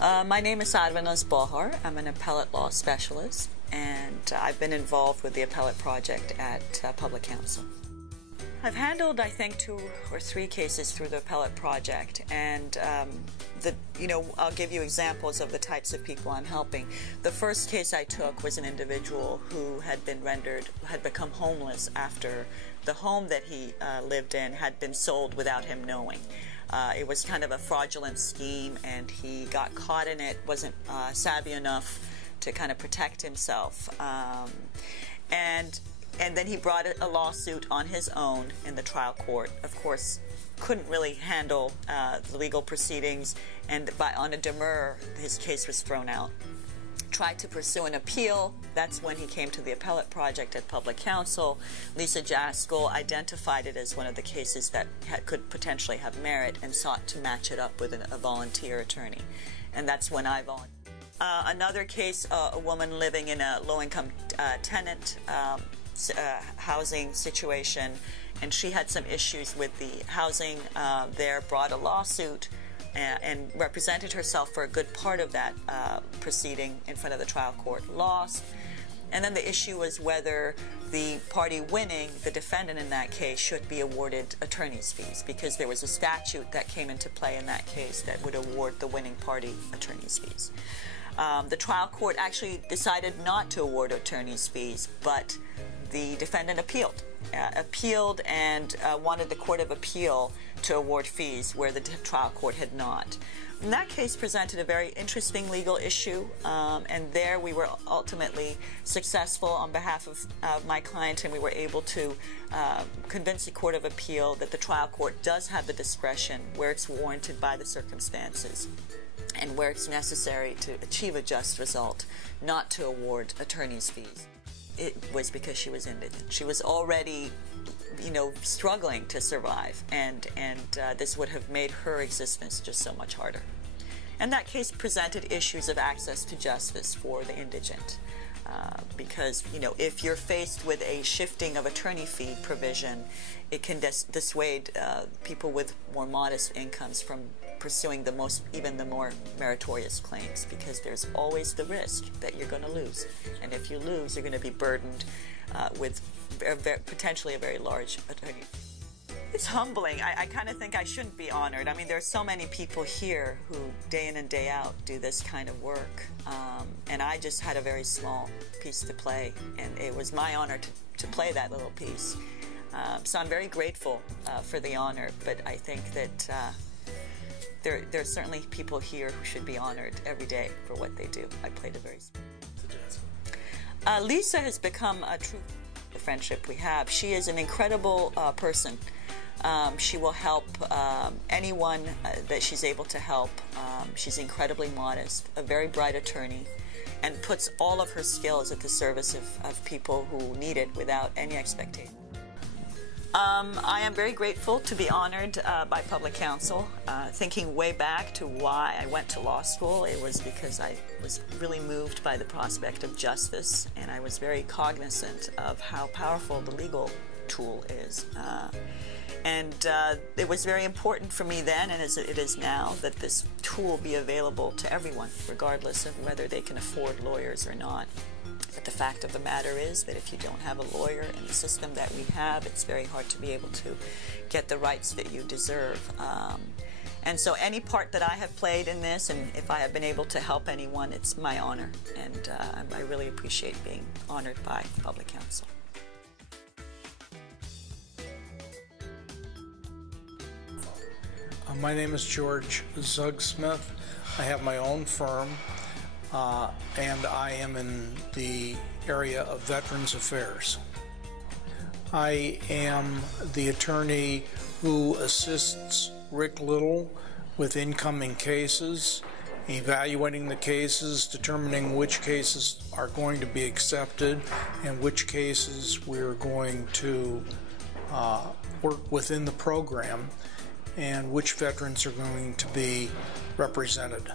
My name is Sarvenaz Bahar. I'm an appellate law specialist, and I've been involved with the appellate project at Public Counsel. I've handled, I think, 2 or 3 cases through the appellate project, and I'll give you examples of the types of people I'm helping. The first case I took was an individual who had become homeless after the home that he lived in had been sold without him knowing. It was kind of a fraudulent scheme, and he got caught in it, wasn't savvy enough to kind of protect himself. And then he brought a lawsuit on his own in the trial court. Of course, couldn't really handle the legal proceedings, and on a demur, his case was thrown out. Tried to pursue an appeal. That's when he came to the appellate project at Public Counsel. Lisa Jaskell identified it as one of the cases that could potentially have merit and sought to match it up with a volunteer attorney. And that's when I volunteered. Another case, a woman living in a low-income tenant housing situation, and she had some issues with the housing there, brought a lawsuit and represented herself for a good part of that proceeding in front of the trial court, lost. And then the issue was whether the party winning, the defendant in that case, should be awarded attorney's fees, because there was a statute that came into play in that case that would award the winning party attorney's fees. The trial court actually decided not to award attorney's fees, but the defendant appealed and wanted the Court of Appeal to award fees where the trial court had not. And that case presented a very interesting legal issue, and there we were ultimately successful on behalf of my client, and we were able to convince the Court of Appeal that the trial court does have the discretion where it's warranted by the circumstances and where it's necessary to achieve a just result, not to award attorney's fees. It was because she was indigent. She was already, struggling to survive, and this would have made her existence just so much harder. And that case presented issues of access to justice for the indigent, because, if you're faced with a shifting of attorney fee provision, it can dissuade people with more modest incomes from pursuing even the more meritorious claims, because there's always the risk that you're going to lose. And if you lose, you're going to be burdened with potentially a very large attorney fee. It's humbling. I kind of think I shouldn't be honored. I mean, there's so many people here who day in and day out do this kind of work, and I just had a very small piece to play, and it was my honor to play that little piece. So I'm very grateful for the honor, but I think that there are certainly people here who should be honored every day for what they do. I played a very small. Lisa has become a true friendship we have. She is an incredible person. She will help anyone that she's able to help. She's incredibly modest, a very bright attorney, and puts all of her skills at the service of people who need it without any expectation. I am very grateful to be honored by Public Counsel. Thinking way back to why I went to law school, it was because I was really moved by the prospect of justice, and I was very cognizant of how powerful the legal tool is. It was very important for me then, and as it is now, that this tool be available to everyone, regardless of whether they can afford lawyers or not. But the fact of the matter is that if you don't have a lawyer in the system that we have, it's very hard to be able to get the rights that you deserve. And so any part that I have played in this, and if I have been able to help anyone, it's my honor. And I really appreciate being honored by Public Counsel. My name is George Zugsmith. I have my own firm. And I am in the area of Veterans Affairs. I am the attorney who assists Rick Little with incoming cases, evaluating the cases, determining which cases are going to be accepted and which cases we're going to work within the program, and which veterans are going to be represented.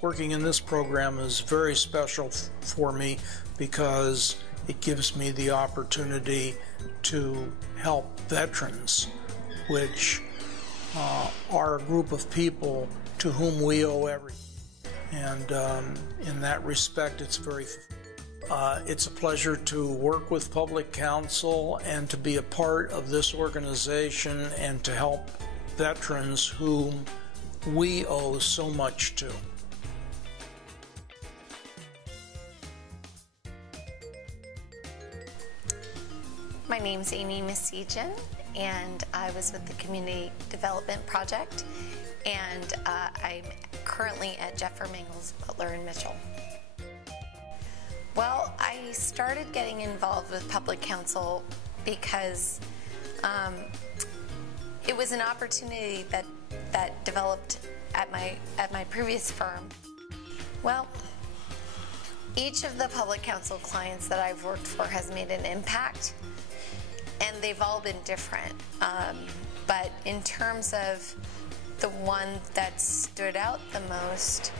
Working in this program is very special for me because it gives me the opportunity to help veterans, which are a group of people to whom we owe everything. And in that respect, it's a pleasure to work with public counsel and to be a part of this organization and to help veterans whom we owe so much to. My name's Amy Messigian, and I was with the Community Development Project, and I'm currently at Jeffer Mangels, Butler & Mitchell. Well, I started getting involved with public counsel because it was an opportunity that developed at my previous firm. Well, each of the public counsel clients that I've worked for has made an impact, and they've all been different. But in terms of the one that stood out the most,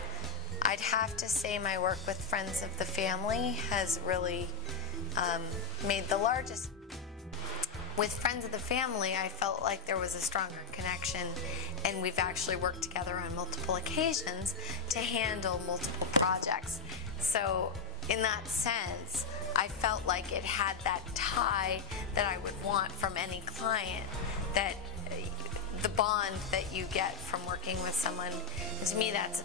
I'd have to say my work with Friends of the Family has really made the largest. With Friends of the Family, I felt like there was a stronger connection, and we've actually worked together on multiple occasions to handle multiple projects. So in that sense, I felt like it had that tie that I would want from any client, that the bond that you get from working with someone. To me, that's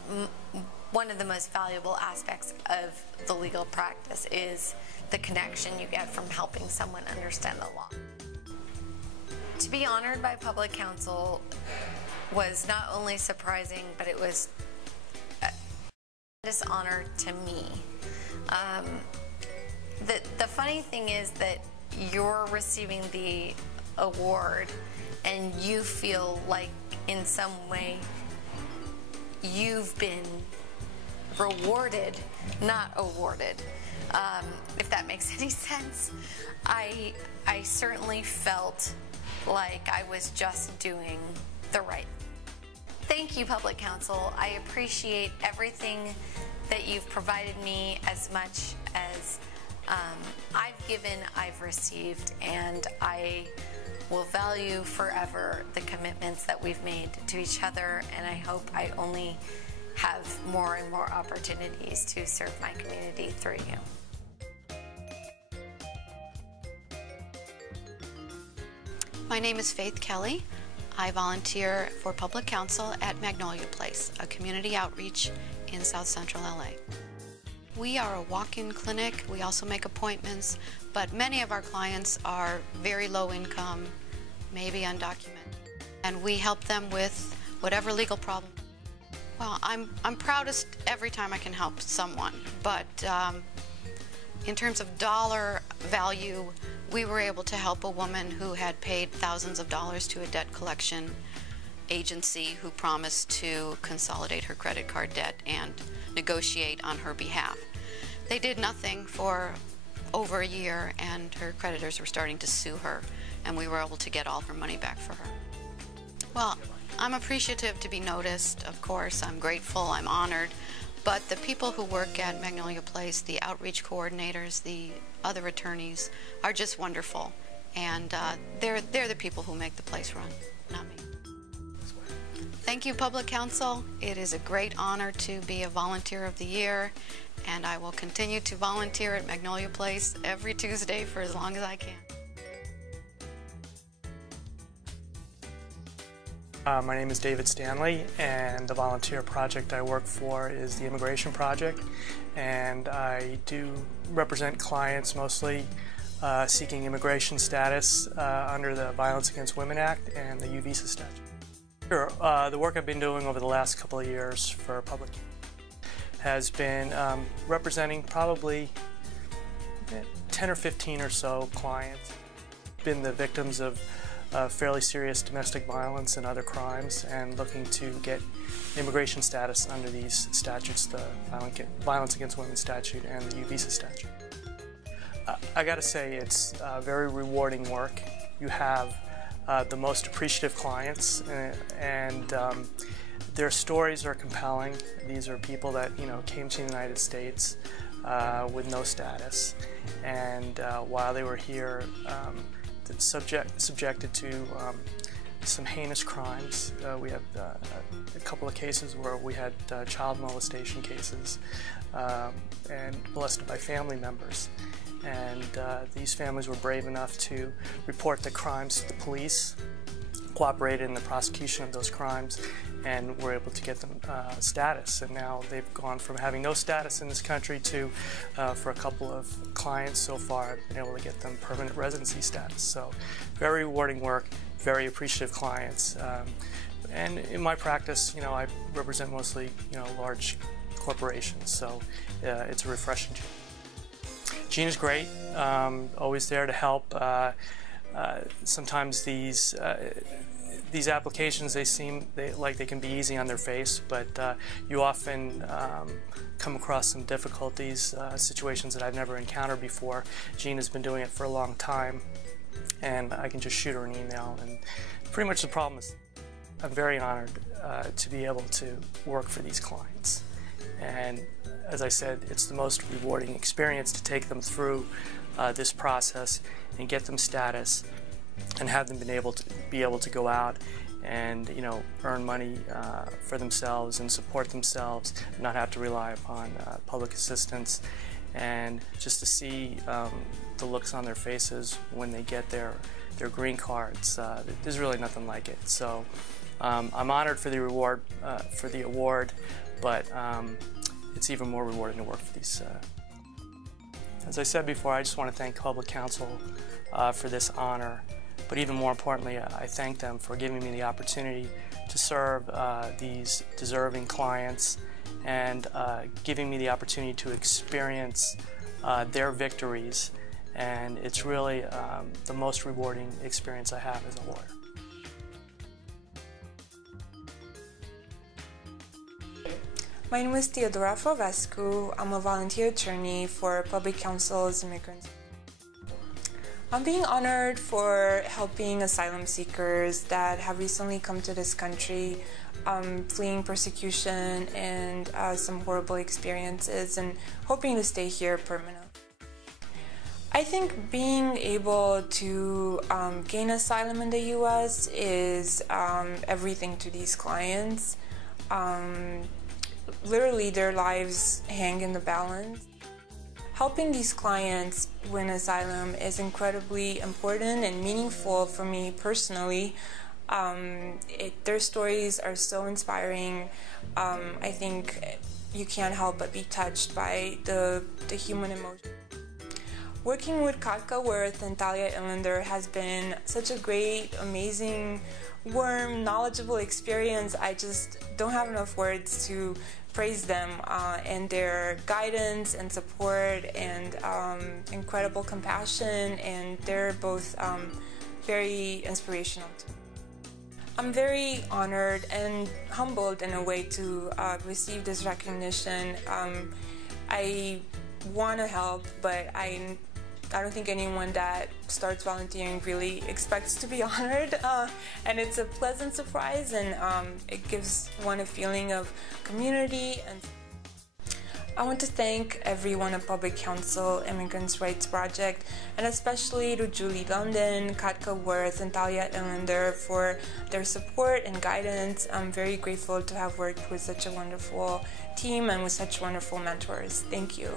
one of the most valuable aspects of the legal practice, is the connection you get from helping someone understand the law. To be honored by public counsel was not only surprising, but it was a tremendous honor to me. The funny thing is that you're receiving the award and you feel like in some way you've been rewarded, not awarded, if that makes any sense. I certainly felt like I was just doing the right thing. Thank you, public counsel. I appreciate everything that you've provided me. As much as I've given, I've received, and I will value forever the commitments that we've made to each other, and I hope I only have more and more opportunities to serve my community through you. My name is Faith Kelly. I volunteer for public counsel at Magnolia Place, a community outreach in South Central LA. We are a walk-in clinic. We also make appointments, but many of our clients are very low income, maybe undocumented, and we help them with whatever legal problem. Well, I'm proudest every time I can help someone, but in terms of dollar value, we were able to help a woman who had paid thousands of dollars to a debt collection agency who promised to consolidate her credit card debt and negotiate on her behalf. They did nothing for over a year, and her creditors were starting to sue her, and we were able to get all her money back for her. Well, I'm appreciative to be noticed, of course. I'm grateful, I'm honored, but the people who work at Magnolia Place, the outreach coordinators, the other attorneys, are just wonderful, and they're the people who make the place run, not me. Thank you, public counsel. It is a great honor to be a volunteer of the year, and I will continue to volunteer at Magnolia Place every Tuesday for as long as I can. My name is David Stanley, and the volunteer project I work for is the Immigration Project, and I do represent clients mostly seeking immigration status under the Violence Against Women Act and the U-Visa statute. Sure, the work I've been doing over the last couple of years for public has been representing probably 10 or 15 or so clients, been the victims of fairly serious domestic violence and other crimes, and looking to get immigration status under these statutes, the Violence Against Women statute and the U-Visa statute. I gotta say, it's very rewarding work. You have the most appreciative clients, and their stories are compelling. These are people that came to the United States with no status, and while they were here, subjected to some heinous crimes. We have a couple of cases where we had child molestation cases and molested by family members. And these families were brave enough to report the crimes to the police, cooperated in the prosecution of those crimes, and were able to get them status. And now they've gone from having no status in this country to, for a couple of clients so far, I've been able to get them permanent residency status. So very rewarding work, very appreciative clients. And in my practice, I represent mostly, large corporations, so it's a refreshing job. Gina's great, always there to help. Sometimes these applications, they seem like they can be easy on their face, but you often come across some difficulties, situations that I've never encountered before. Gina's been doing it for a long time, and I can just shoot her an email, and pretty much the problem is I'm very honored to be able to work for these clients. And as I said, it's the most rewarding experience to take them through this process and get them status and have them be able to go out and earn money for themselves and support themselves, not have to rely upon public assistance, and just to see the looks on their faces when they get their green cards. There's really nothing like it. So I'm honored for the award, but it's even more rewarding to work for these. As I said before, I just want to thank Public Counsel for this honor, but even more importantly, I thank them for giving me the opportunity to serve these deserving clients and giving me the opportunity to experience their victories, and it's really the most rewarding experience I have as a lawyer. My name is Theodora Florescu. I'm a volunteer attorney for Public Counsel's Immigrants. I'm being honored for helping asylum seekers that have recently come to this country, fleeing persecution and some horrible experiences, and hoping to stay here permanently. I think being able to gain asylum in the U.S. is everything to these clients. Literally, their lives hang in the balance. Helping these clients win asylum is incredibly important and meaningful for me personally. Their stories are so inspiring. I think you can't help but be touched by the human emotion. Working with Katka Wirth and Talia Illander has been such a great, amazing, warm, knowledgeable experience. I just don't have enough words to praise them and their guidance and support and incredible compassion, and they're both very inspirational too. I'm very honored and humbled in a way to receive this recognition. I want to help, but I don't think anyone that starts volunteering really expects to be honored, and it's a pleasant surprise, and it gives one a feeling of community. And I want to thank everyone at Public Counsel Immigrants' Rights Project, and especially to Julie London, Katka Wirth, and Talia Illander for their support and guidance. I'm very grateful to have worked with such a wonderful team and with such wonderful mentors. Thank you.